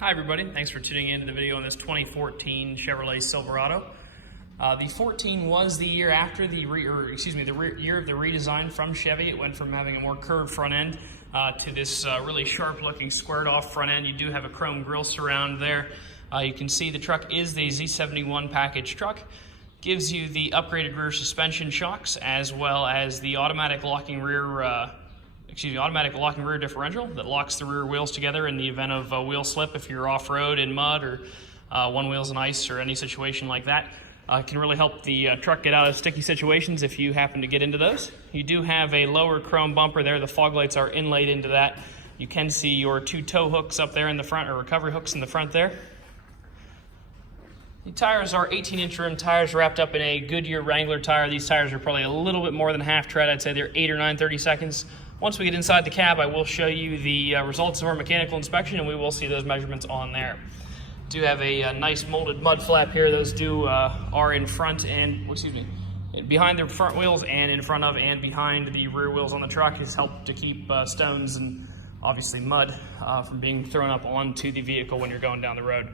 Hi everybody, thanks for tuning in to the video on this 2014 Chevrolet Silverado. The 14 was the year after the year of the redesign from Chevy. It went from having a more curved front end to this really sharp looking squared off front end. You do have a chrome grille surround there. You can see the truck is the Z71 package truck. Gives you the upgraded rear suspension shocks as well as the automatic locking rear differential that locks the rear wheels together in the event of a wheel slip if you're off-road in mud or one wheel's in ice or any situation like that. It can really help the truck get out of sticky situations if you happen to get into those. You do have a lower chrome bumper there. The fog lights are inlaid into that. You can see your two tow hooks up there in the front, or recovery hooks in the front there. The tires are 18-inch rim tires wrapped up in a Goodyear Wrangler tire. These tires are probably a little bit more than half tread. I'd say they're 8 or 9 30-seconds. Once we get inside the cab, I will show you the results of our mechanical inspection, and we will see those measurements on there. Do have a nice molded mud flap here. Those are in front and, behind the front wheels and in front of and behind the rear wheels on the truck. It's helped to keep stones and obviously mud from being thrown up onto the vehicle when you're going down the road.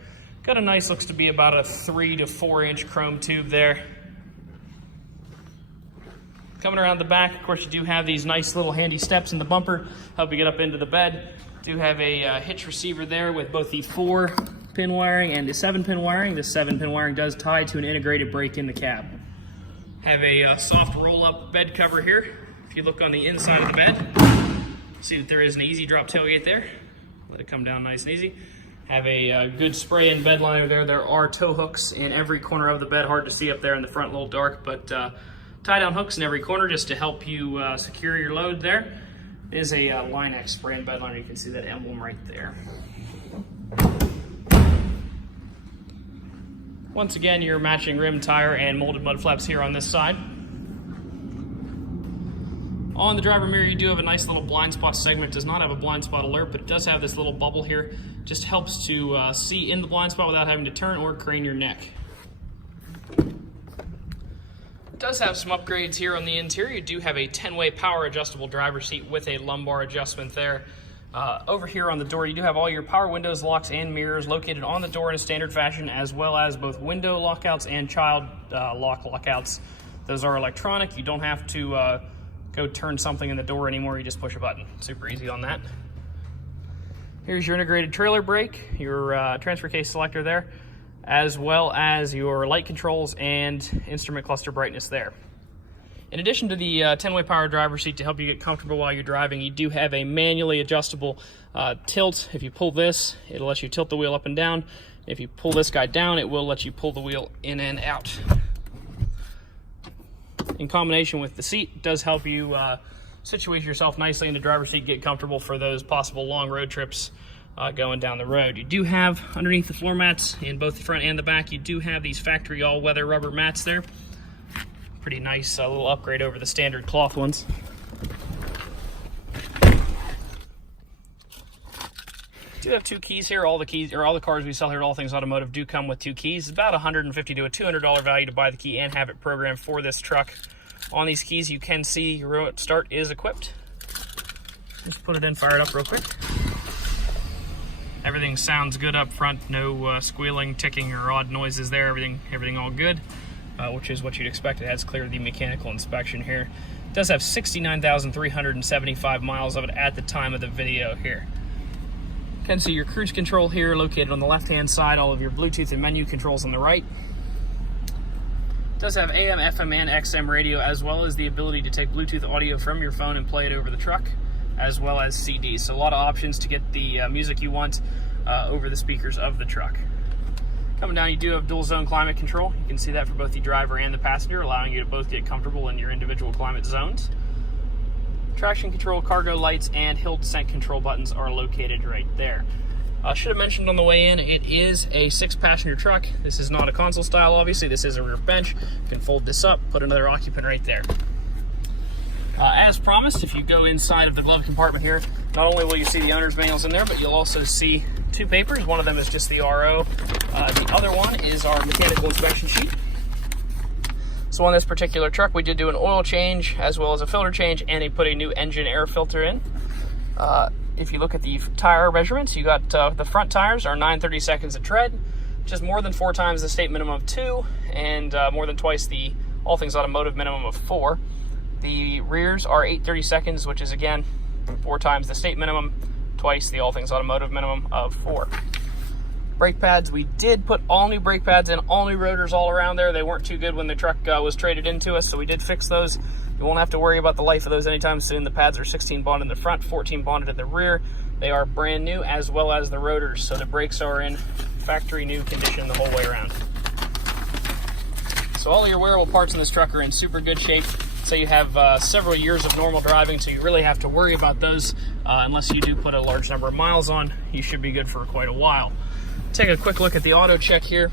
Got a nice, looks to be about a 3 to 4 inch chrome tube there. Coming around the back, of course, you do have these nice little handy steps in the bumper, help you get up into the bed. Do have a hitch receiver there with both the 4-pin wiring and the 7-pin wiring. The 7-pin wiring does tie to an integrated brake in the cab. Have a soft roll-up bed cover here. If you look on the inside of the bed, see that there is an easy drop tailgate there. Let it come down nice and easy. Have a good spray-in bed liner there. There are tow hooks in every corner of the bed. Hard to see up there in the front, a little dark, but tie-down hooks in every corner just to help you secure your load there. It is a Line-X spray-in bed liner. You can see that emblem right there. Once again, your matching rim, tire, and molded mud flaps here on this side. On the driver mirror, you do have a nice little blind spot segment. It does not have a blind spot alert, but it does have this little bubble here. Just helps to see in the blind spot without having to turn or crane your neck. It does have some upgrades here on the interior. You do have a 10-way power adjustable driver's seat with a lumbar adjustment there. Over here on the door, you do have all your power windows, locks, and mirrors located on the door in a standard fashion, as well as both window lockouts and child lockouts. Those are electronic. You don't have to go turn something in the door anymore. You just push a button. Super easy on that. Here's your integrated trailer brake, your transfer case selector there, as well as your light controls and instrument cluster brightness there. In addition to the 10-way power driver's seat to help you get comfortable while you're driving, you do have a manually adjustable tilt. If you pull this, it'll let you tilt the wheel up and down. If you pull this guy down, it will let you pull the wheel in and out. In combination with the seat, it does help you situate yourself nicely in the driver's seat, get comfortable for those possible long road trips going down the road. You do have, underneath the floor mats in both the front and the back, you do have these factory all-weather rubber mats there. Pretty nice little upgrade over the standard cloth ones. Do have 2 keys here. All the cars we sell here at All Things Automotive do come with 2 keys. It's about $150 to a $200 value to buy the key and have it programmed for this truck. On these keys, you can see your remote start is equipped. Just put it in, fire it up real quick. Everything sounds good up front. No squealing, ticking, or odd noises there. Everything all good, which is what you'd expect. It has cleared the mechanical inspection here. It does have 69,375 miles of it at the time of the video here. You can see your cruise control here located on the left-hand side, all of your Bluetooth and menu controls on the right. It does have AM, FM, and XM radio, as well as the ability to take Bluetooth audio from your phone and play it over the truck, as well as CDs. So a lot of options to get the music you want over the speakers of the truck. Coming down, you do have dual zone climate control. You can see that for both the driver and the passenger, allowing you to both get comfortable in your individual climate zones. Traction control, cargo lights, and hill descent control buttons are located right there. Should have mentioned on the way in, it is a 6-passenger truck. This is not a console style, obviously. This is a rear bench. You can fold this up, put another occupant right there. As promised, if you go inside of the glove compartment here, not only will you see the owner's manuals in there, but you'll also see 2 papers. One of them is just the RO. The other one is our mechanical inspection sheet. So on this particular truck, we did do an oil change as well as a filter change, and he put a new engine air filter in. if you look at the tire measurements, you got the front tires are 9/32 a tread, which is more than 4 times the state minimum of 2, and more than twice the All Things Automotive minimum of 4. The rears are 8/32, which is again 4 times the state minimum, twice the All Things Automotive minimum of 4. Brake pads, we did put all new brake pads in, all new rotors all around there. They weren't too good when the truck was traded into us, so we did fix those. You won't have to worry about the life of those anytime soon. The pads are 16 bonded in the front, 14 bonded in the rear. They are brand new, as well as the rotors, so the brakes are in factory new condition the whole way around. So all of your wearable parts in this truck are in super good shape. So you have several years of normal driving, so you really have to worry about those unless you do put a large number of miles on. You should be good for quite a while. Take a quick look at the auto check here.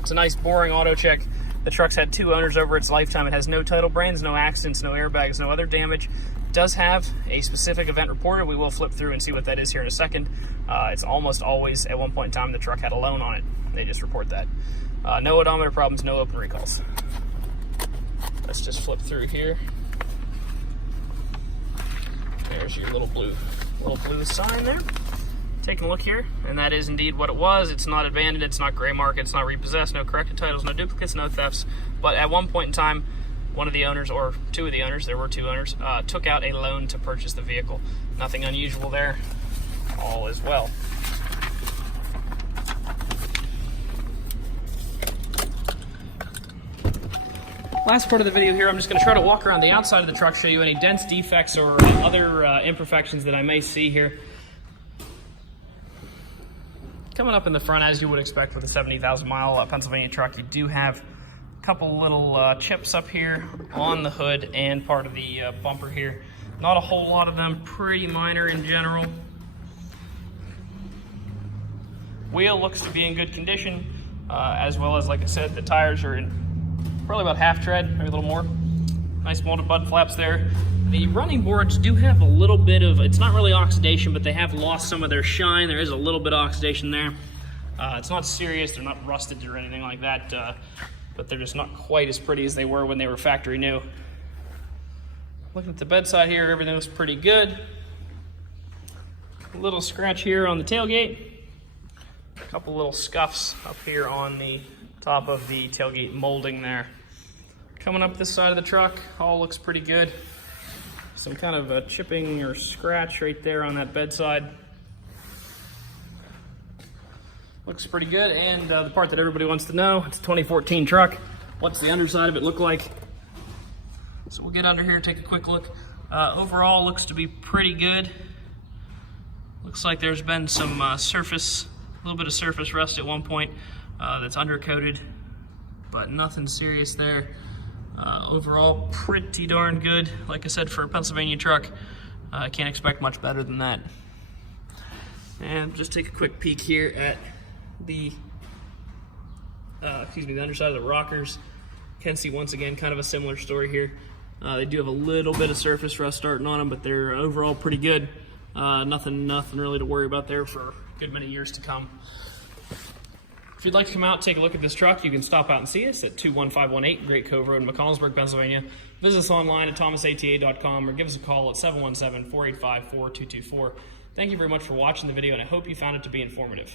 It's a nice boring auto check. The truck's had 2 owners over its lifetime. It has no title brands, no accidents, no airbags, no other damage. It does have a specific event reported. We will flip through and see what that is here in a second. It's almost always at one point in time the truck had a loan on it. They just report that. No odometer problems, no open recalls. Let's just flip through here. There's your little blue sign there. Taking a look here, and that is indeed what it was. It's not abandoned, it's not gray market, it's not repossessed, no corrected titles, no duplicates, no thefts. But at one point in time, one of the owners, or 2 of the owners, there were 2 owners, took out a loan to purchase the vehicle. Nothing unusual there. All is well. Last part of the video here, I'm just going to try to walk around the outside of the truck, show you any dents, defects, or other imperfections that I may see here. Coming up in the front, as you would expect with a 70,000 mile Pennsylvania truck, you do have a couple little chips up here on the hood and part of the bumper here. Not a whole lot of them, pretty minor in general. Wheel looks to be in good condition, as well as, like I said, the tires are in probably about half tread, maybe a little more. Nice molded bud flaps there. The running boards do have a little bit of, it's not really oxidation, but they have lost some of their shine. There is a little bit of oxidation there. It's not serious, they're not rusted or anything like that, but they're just not quite as pretty as they were when they were factory new. Looking at the bedside here, everything looks pretty good. A little scratch here on the tailgate. A couple little scuffs up here on the top of the tailgate molding there. Coming up this side of the truck, all looks pretty good. Some kind of a chipping or scratch right there on that bedside. Looks pretty good, and the part that everybody wants to know, it's a 2014 truck. What's the underside of it look like? So we'll get under here and take a quick look. Overall, looks to be pretty good. Looks like there's been some a little bit of surface rust at one point that's undercoated, but nothing serious there. Overall, pretty darn good. Like I said, for a Pennsylvania truck, I can't expect much better than that. And just take a quick peek here at the, the underside of the rockers. Can see once again kind of a similar story here. They do have a little bit of surface rust starting on them, but they're overall pretty good. Nothing really to worry about there for a good many years to come. If you'd like to come out and take a look at this truck, you can stop out and see us at 21518 Great Cove Road in McConnellsburg, Pennsylvania. Visit us online at thomasata.com or give us a call at 717-485-4224. Thank you very much for watching the video, and I hope you found it to be informative.